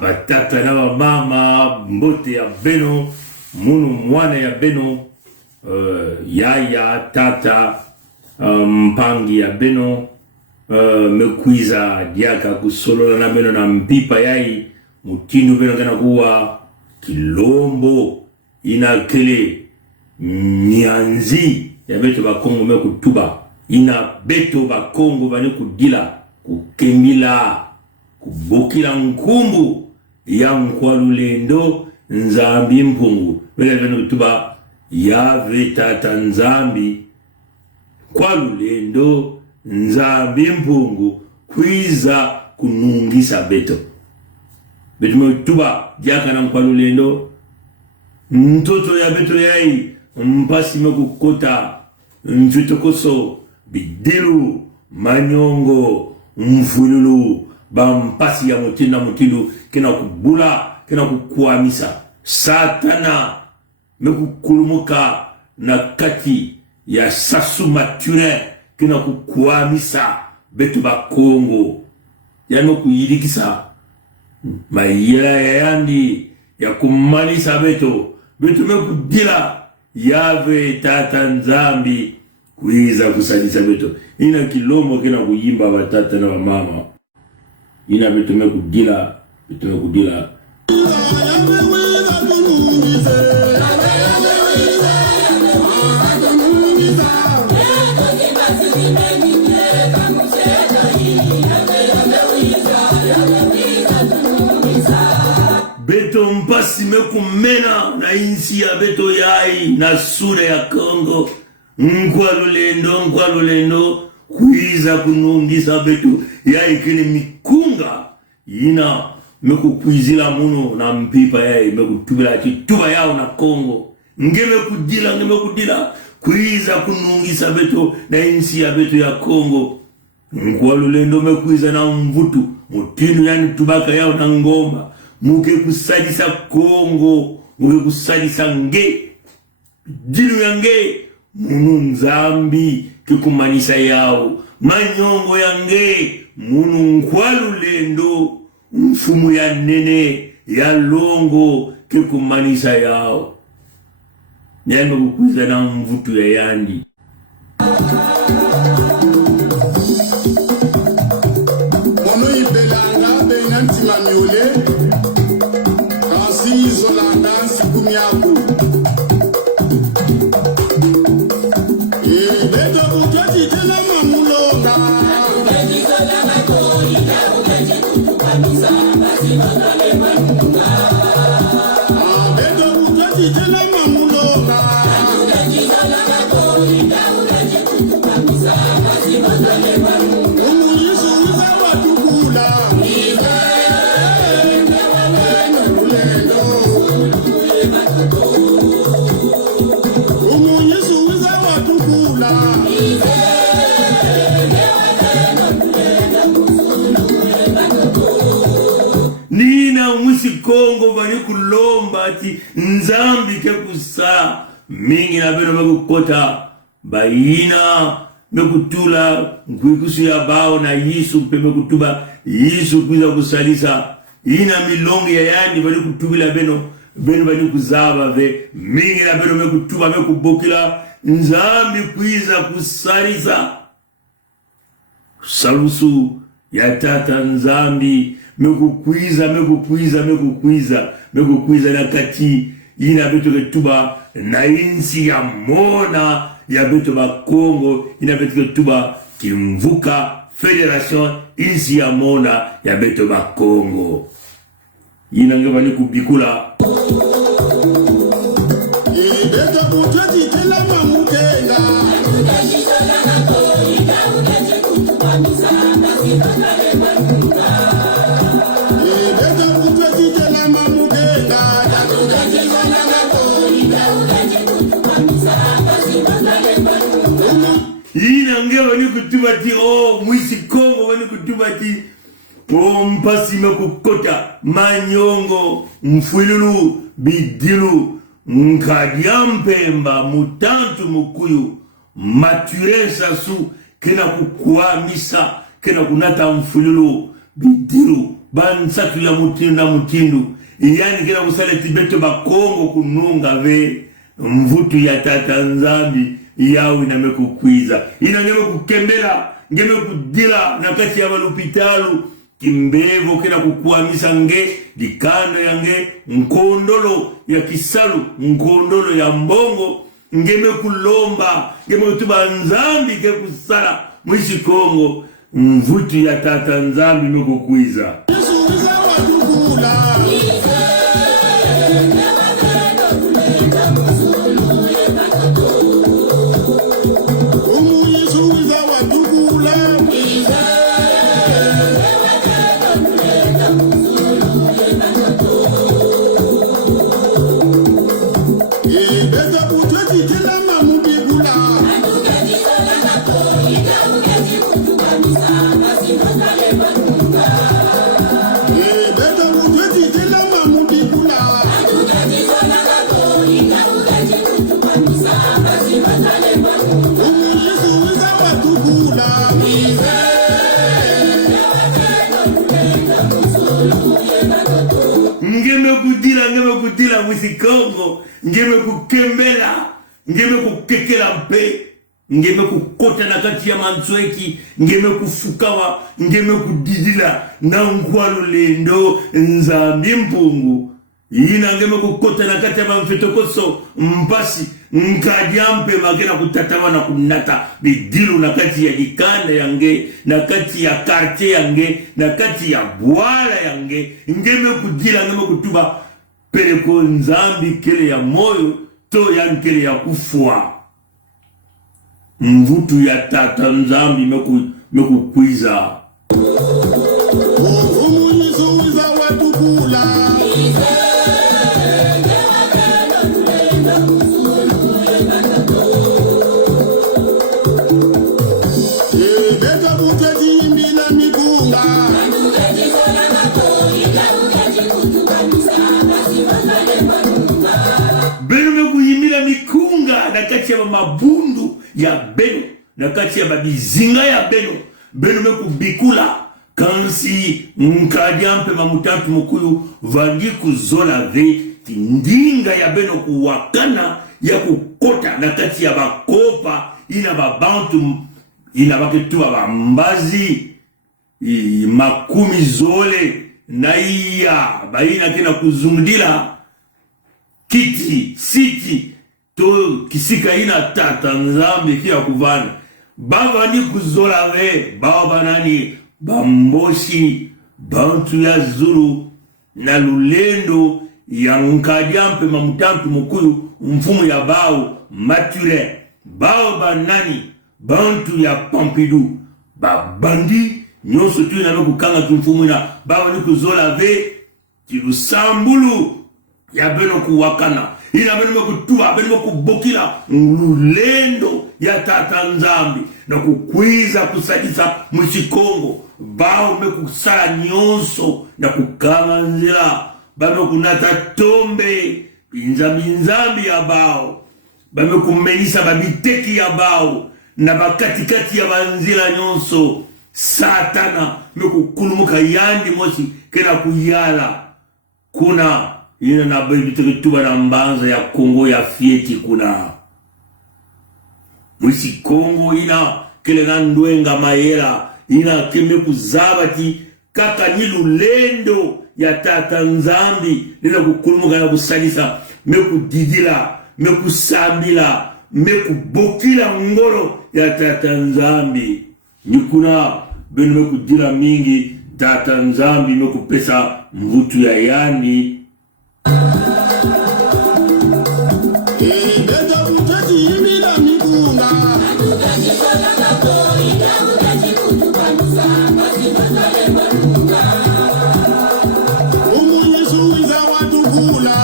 Batata na mama mbote ya beno munu mwana ya beno yaya tata mpangi ya beno mekwiza diaka kusolola na beno na mpipa yai mutinu beno kana kuwa kilombo ina kele nyanzi ya beto bakongo mekutuba ina beto bakongo bani kudila kukemila kubokila nkumbu ya Nkwalulendo Nzambi mpungu wele venu kutuba ya vetata Nzambi Nkwalulendo Nzambi mpungu kwiza kunungisa beto metuba diaka na Nkwalulendo mtoto ya beto yai mpasi mekukota mfitokoso bidilu manyongo mfululu bampasi ya mutina mutilu kena kubula kena kukuamisa satana mekukulumuka na kati ya sasu maturin kena kukuamisa betu bakongo yani kuyirikisa mayela ya yandi ya kumalisa betu mekudila yave tata Nzambi kuiza kusalisa betu ina kilomo kena kuyimba batata na mama ina betu mekudila beto mpasi mekumena na insi ya beto yai na sura ya Kongo Nkwalulendo kuiza kunungisa betu yai kene mikunga ina mekukwizila muno na mpipa yai mekutubila chituba yao na Kongo ngeme kudila kuiza kunungisa betu na insi ya betu ya Kongo Nkwalulendo mekwiza na mvutu mutinu yani tubaka yao na ngoma muke kusadisa Kongo muke kusadisa nge dilu ya nge munu Nzambi kikumanisa yao manyongo ya nge munu Nkwalulendo mfumu ya nene ya longo kikumanisa yao nyame kukwiza na mvutu ya yandi mono ibelanga benanti mamiole kasi zolanda sikumi yako beto kutoti tena mamulonga beto kutoti tena mamulonga nina mwisi Kongo bani kulomba ati Nzambi ke kusa mingi na beno mekukota baina mekutula nkwikusu ya bao na Yesu mpe mekutuba Yesu kwiza kusalisa ina milongi ya yandi bani kutubila beno bani kuzaba ve mingi na beno mekutuba mekubokila Nzambi kwiza kusalisa salusu ya tata Nzambi mekukwiza na kati ina beto ketuba na insi ya mona ya beto ba Kongo ina beto ketuba kimvuka Federation insi ya mona ya beto ba Kongo ina ngabani kubikula beto kutoti tela mamukenga Ina ngeo ni kutubati mwisi Kongo wani kutubati mpasi mekukota manyongo mfwilulu bidilu nkadiampemba mutantu mukuyu mature sasu kena kukuamisa kena kunata mfwilulu bidilu bansatu ya mutindu yani kena kusale tibeto bakongo kununga ve mvutu ya tata nzambi yawe na mekukwiza ina ngeme kukembela ngeme kudila na kati ya balupitalu kimbevo kena kukuamisa nge dikando ya nge nkondolo ya kisalu nkondolo ya mbongo ngeme kulomba ngeme kutuba nzambi ke kusala mwisi Kongo mvutu ya tata nzambi mekukwiza ngeme kudila mwisi Kongo ngeme kukembela ngeme kukekela mpe ngeme kukota na kati ya manzweki ngeme kufukawa ngeme kudidila na ngwalu lendo nzambi mpungu ina ngeme kukota na kati ya mamfetokoso mpasi nkadiampe magena kutatawa na kunata bidilu na kati ya dikanda yange na kati ya karte yange na kati ya bwala yange ngeme kudila ngeme kutuba peleko nzambi kele ya moyo to ya nkele ya kufua mvutu ya tata nzambi mekukwiza umuyizuwiza watukula beta buteti imbina mikunga beno mekuyimila mikunga na kati ya mabundu ya beno na kati ya babizinga ya beno mekubikula kansi nkadiampe mamutatu mukuyu vangi kuzola ve tindinga ya beno kuwakana ya kukota na kati ya bakopa ina babantu ina baketua bambazi makumi zole na iya baina kena kuzungdila kiti siti to kisika ina tata nzambi kia kuvana baba ni kuzola ve baba nani bamboshi bantu ya zulu na lulendo ya nkadiampe mamutantu mukuyu mfumu ya bao mature bao banani bantu ya Pompidou babandi nyonso tu na kukanga tumfumu na baba ni kuzola ve tilusambulu ya beno kuwakana ina beno kutua beno kubokila lulendo ya tata nzambi na kukwiza kusadisa mwisi Kongo bao mekusala nyonso na kukanga nzila bano kunata tombe nzambi ya bao bame kumenisa babiteki ya bao na bakatikati ya banzila nyonso satana mekukulumuka yandi mosi kena kuyala kuna ina na babiteki na mbanza ya Kongo ya fieti kuna mwisi Kongo ina kele na ndwenga mayela ina keme kuzabati kaka ni lulendo ya tata nzambi nina kukulumuka na kusalisa mekudidila mekusambila mekubokila ngolo ya tata nzambi nikuna beno mekudila mingi tata nzambi mekupesa mvutu ya yani beta buteti Umunyisuiza watu kula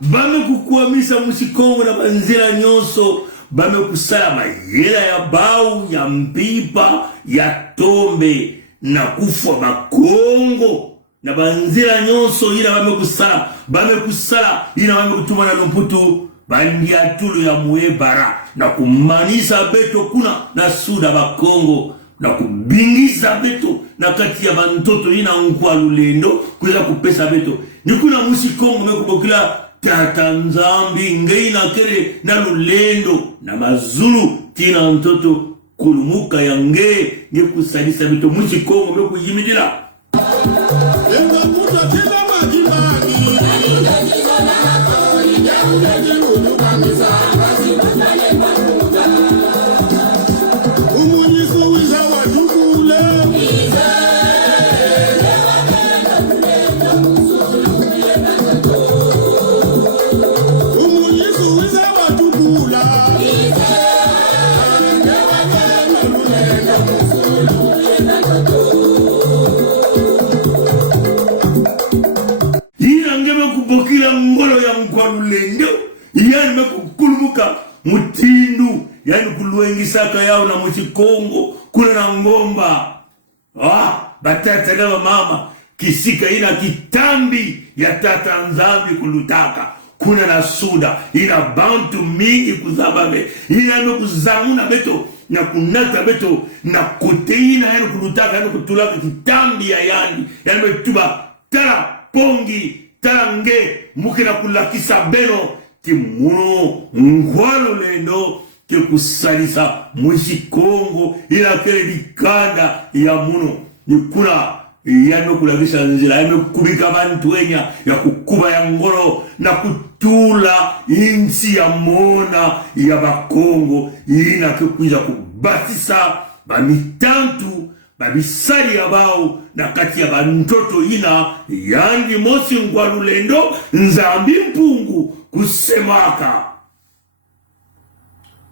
bame kukuamisa musikongo na banzira nyonso, bame kusala mayela ya bau, ya mpipa, ya tombe, na kufwa bakongo na banzira nyonso ina bame kusala ina bame kutuma na lumputu bandia tulu ya muebara na kumanisa beto kuna na suda bakongo na kubingiza beto na kati ya bantoto ina nkwa lulendo kuza kupesa beto nikuna musikongo mekubokila tata nzambi ngei na kere na lulendo na mazulu tina ntoto kulumuka ya nge nye kusalisa beto musikongo mekuyimidila kubokila ngolo ya mkwalulendo yani mekukulumuka mutindu yani kuluengisaka yao na musikongo kuna na ngomba batata gawa mama kisika ina kitambi ya tata nzambi kulutaka kuna na suda ina bantu mingi kuzababe ina kuzamuna beto na kunata beto na kuteina yani kulutaka yani kutulaka kitambi ya yani betuba tala pongi talange mukina kulakisa beno ti muno ngwalo lendo ke kusalisa musikongo ila kele dikanda ya muno nikuna yame kulakisa nzila yame kubika bantu wenya ya kukuba ya ngolo na kutula insi ya mona ya bakongo ina ke kuiza kubasisa bamitantu babisari ya bao na kati ya bantoto ina yandi mosi ngwalulendo nzambi mpungu kusemaka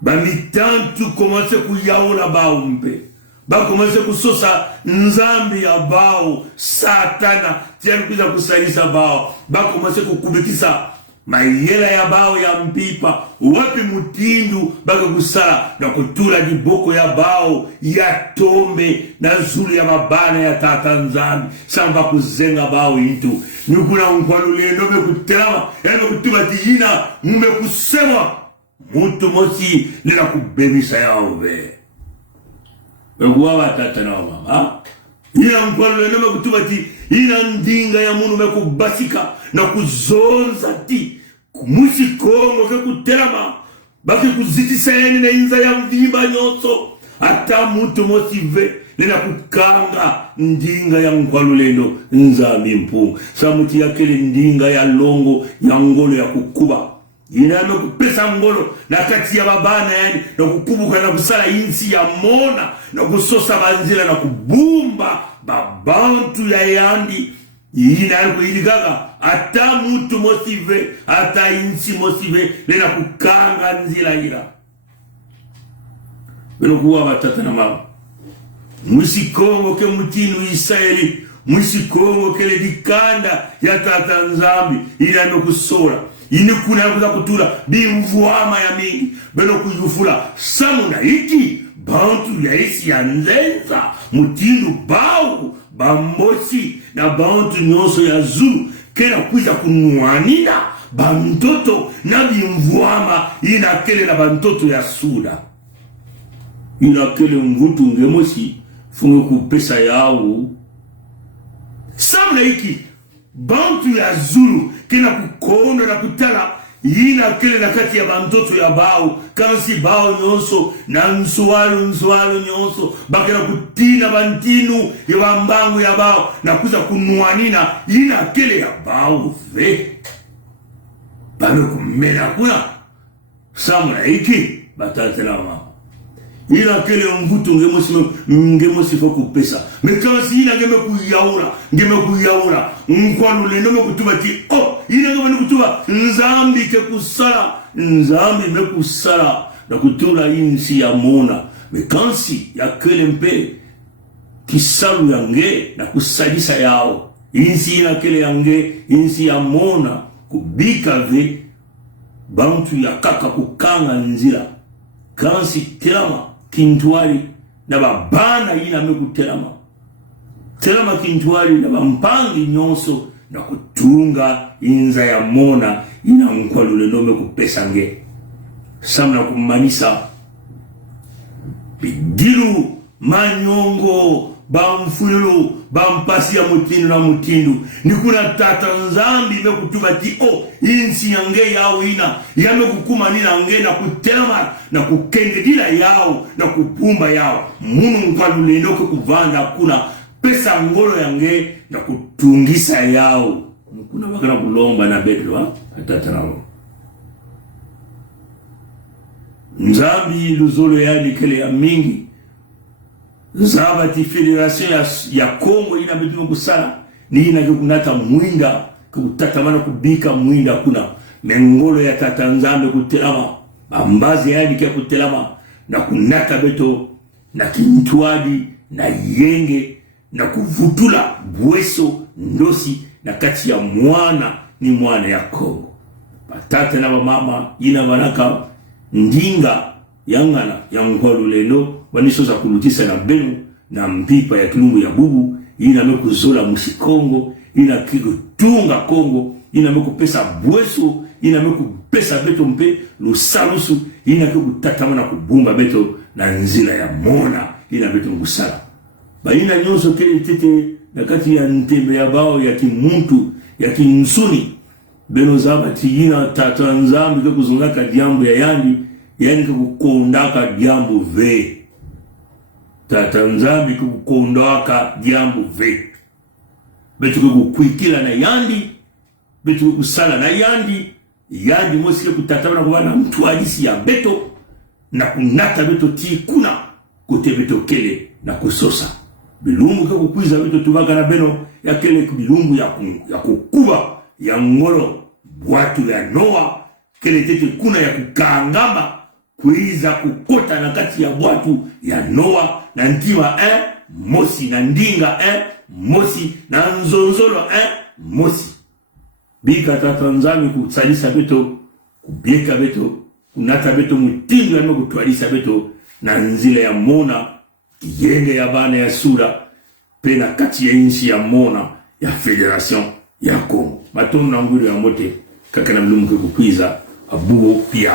bamitantu komase kuyaola bao mpe bakomase kusosa nzambi ya bao satana tiani kuiza kusalisa bao bakomase kukubikisa mayela ya bao ya mpipa wapi mutindu baka kusala na kutula diboko ya bao ya tombe na zulu ya mabana ya tata nzambi samba kuzenga bao intu nikuna mkwalulendo mekutelama yani kutuma tijina mmekusema muntu mosi nina kubebisa yao be wekuwa tata na mama ina mkwalulendo mekutuma ti ina ndinga ya munu mekubasika na kuzonza ti musikongo ke kutelama baki kuzitisa yani na inza ya mvimba nyonso ata mutu motive nina kukanga ndinga ya mkwalulendo nzambi mpungu samuti ya kele ndinga ya longo ya ngolo ya kukuba iname kupesa ngolo na kati ya babana yani na kukubuka na kusala insi ya mona na kusosa banzila na kubumba babantu ya yandi ina aliko iligaga ata mutu motive ata insi motive nena kukanga nzila ila beno kuwa batata na mama musikongo ke mutinu Israeli musikongo ke le dikanda ya tata nzambi ila no kusola ini kuna kuza kutula bimvuama ya mingi beno kuyufula samuna iki bantu ya isi ya nzenza mutindu bau bambosi na bantu nyonso ya zulu kena kuiza kunuanina bantoto na bimvuama ina kele na bantoto ya suda ina kele mvutu ngemosi funge kupesa yao samna iki bantu ya zulu kena kukonda na kutala ina kele na kati ya bantoto ya bao kansi bao nyonso na nsualu nyonso bakela kutina bantinu ya mbangu ya bao na kuza kunuanina ina kele ya bao ve bame kumena kuna samuna iki batatela mama ina kele mvuto ngemosi fo kupesa mekansi ina ngeme kuyaura nkwalu le no kutuba ti ina ngeme kutuba nzambi ke kusala nzambi me kusala na kutula insi ya mona mekansi ya kele mpe kisalu yange na kusadisa yao insi ina kele yange insi ya mona kubika ve bantu ya kaka kukanga nzira kansi telama kintwali na babana ina mekutelama telama kintwali na bampangi nyonso na kutunga inza ya mona ina nkwalule no mekupesa nge samna kumanisa bidilu manyongo bamfululu bampasi ya mutindu na mutindu nikuna tata nzambi mekutuba ti insi yange yao ina yame kukuma nina nge na kutelama na kukengedila yao na kupumba yao munu nkwalule no kukuvanda kuna pesa ngolo yange na kutungisa yao kuna wakana kulomba na bedlo atata nao nzambi luzolo yani kele ya mingi Zabati Federation ya Kongo ina betu kusala ni ina kunata mwinda kutatamana kubika mwinda kuna mengolo ya tata nzambe kutelama ambazi yani kia kutelama na kunata beto na kintwadi na yenge na kuvutula bweso ndosi na kati ya mwana ni mwana ya Kongo batata na mama ina baraka ndinga yangana ya ngwalu leno wanisoza kulutisa na benu na mpipa ya kilumbu ya bubu ina mekuzola musikongo ina kikutunga Kongo ina mekupesa bweso ina mekupesa beto mpe lusalusu ina kukutatamana kubumba beto na nzila ya mona ina beto ngusala ba ina nyonso kele tete na kati ya ntembe ya bao ya kimuntu ya kinsuni beno zabati ina tata nzambi kuzungaka diambo ya yandi yani kukondaka diambo ve tata nzambi kukondaka diambo ve betu kukwikila na yandi betu kusala na yandi mosike kutatamana kubana mtu ajisi ya beto na kunata beto ti kuna kote beto kele na kusosa bilumbu kukwiza beto tubaka na beno ya kele bilumbu ya kukuba ya ngolo watu ya Noa kele tete kuna ya kukangama kuiza kukota na kati ya watu ya Noa na ntima mosi na ndinga mosi na nzonzolo mosi bika tata nzambi kusalisa beto kubieka beto kunata beto mutindu ya kutwalisa beto na nzile ya mona kiyenge ya bana ya sura pena kati ya inchi ya mona ya Federation ya Kongo matondo na ngulu ya mote kakana mlumu kukwiza abuo pia